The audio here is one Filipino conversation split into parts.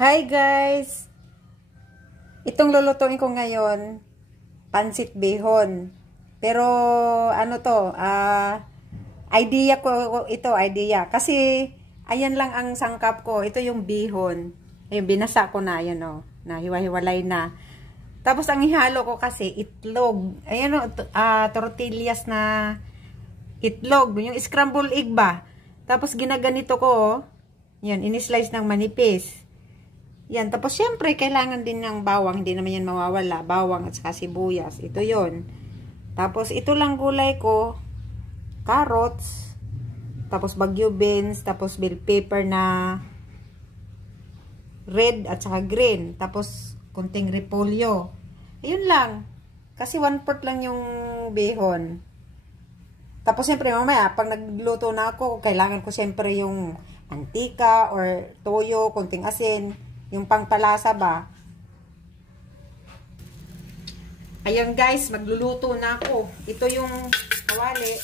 Hi guys! Itong lulutuin ko ngayon, pansit bihon. Pero ano to, idea ko ito, idea. Kasi ayan lang ang sangkap ko. Ito yung bihon. Ayun, binasa ko na, ayan o. Nahiwa-hiwalay na. Tapos ang ihalo ko kasi itlog. Ayan o, tortillas na itlog. Yung scramble egg ba? Tapos ginaganito ko, yan, in-slice ng manipis. Yan, tapos syempre, kailangan din ng bawang. Hindi naman yan mawawala. Bawang at saka sibuyas. Ito yon. Tapos, ito lang gulay ko. Carrots. Tapos, bagyo beans. Tapos, bell pepper na red at saka green. Tapos, kunting repolyo. Ayun lang. Kasi 1/4 lang yung bihon. Tapos, syempre, mamaya, pag nagluto na ako, kailangan ko syempre yung mantika or toyo, kunting asin. Yung pangpalasa ba? Ayan guys, magluluto na ako. Ito yung kawali.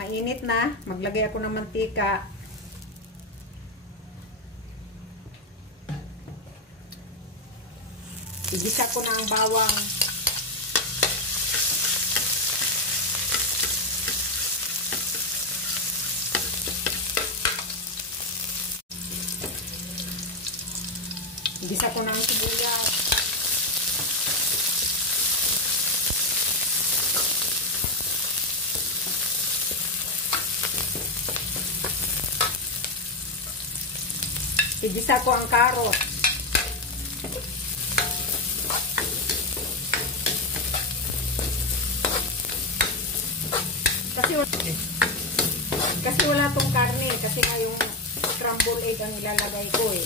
Mainit na. Maglagay ako ng mantika. Igisa ko na ang bawang. Igisa ko ng sibuyas. Igisa ko ang carrot. Kasi wala tong karne. Kasi nga yung scramble egg ang ilalagay ko eh.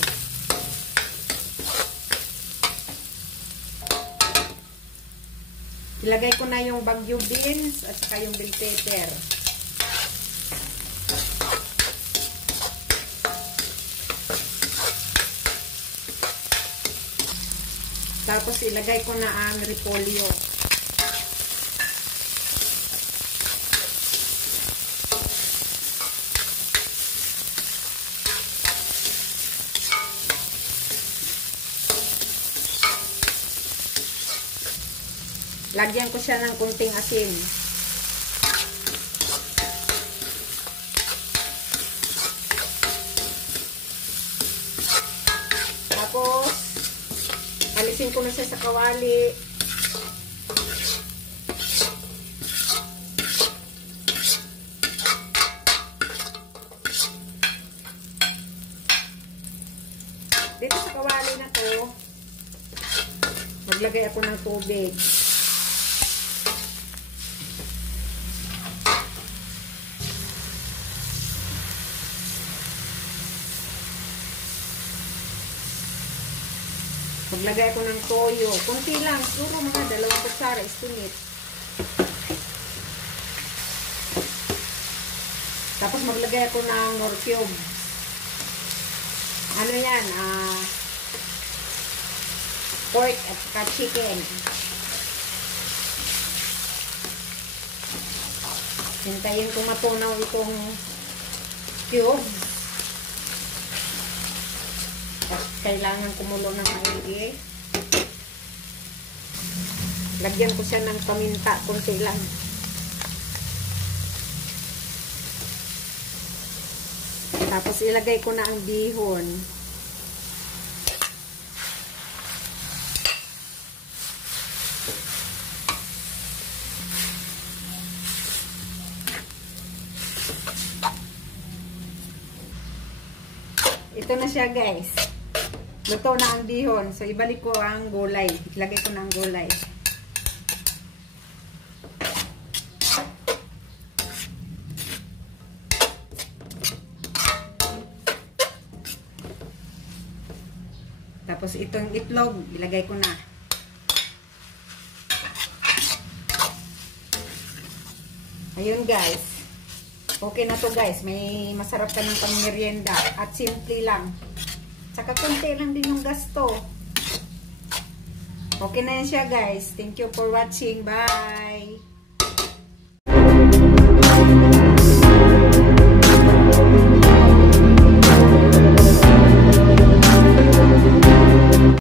Ilagay ko na yung bagyo beans at saka yung bell pepper. Tapos ilagay ko na ang repolyo. Lagyan ko siya ng kunting asin. Tapos, alisin ko na siya sa kawali. Dito sa kawali na to, maglagay ako ng tubig. Maglagay ko ng toyo. Kunti lang. Siguro mga 2 kutsara. Istunit. Tapos maglagay ako ng nor cube. Ano yan? Pork at saka chicken. Hintayin ko matunaw itong cube. Kailangan kumulo ng maigi. Lagyan ko siya ng paminta, kunti lang. Tapos ilagay ko na ang bihon. Ito na siya guys. Luto na ang bihon. So, ibalik ko ang gulay. Ilagay ko na ang gulay. Tapos, itong itlog, ilagay ko na. Ayun guys. Okay na to guys. May masarap ka ng pang-merienda. At simple lang. Saka konti lang din yung gasto. Okay na yan siya guys. Thank you for watching. Bye!